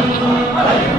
Hare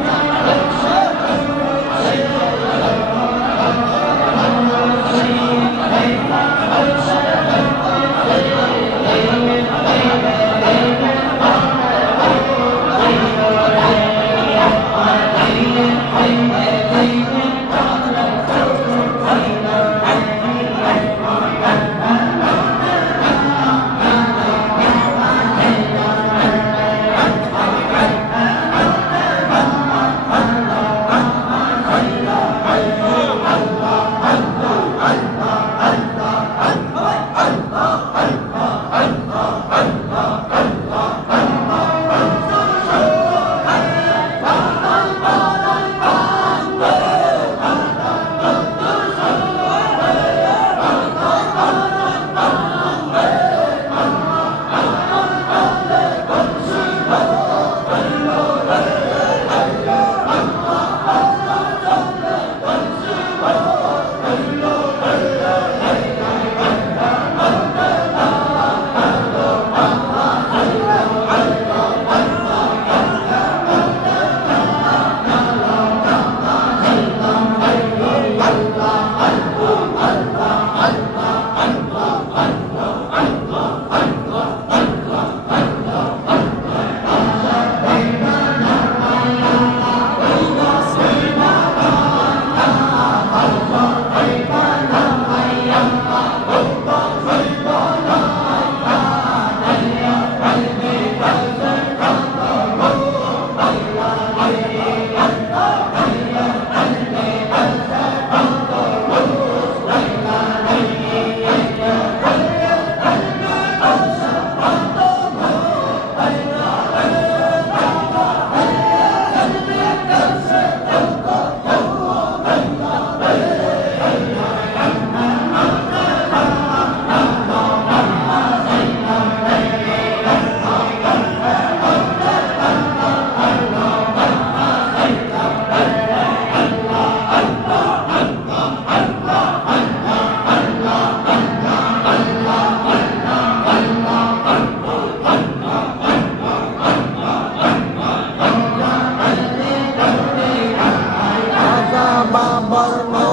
marmar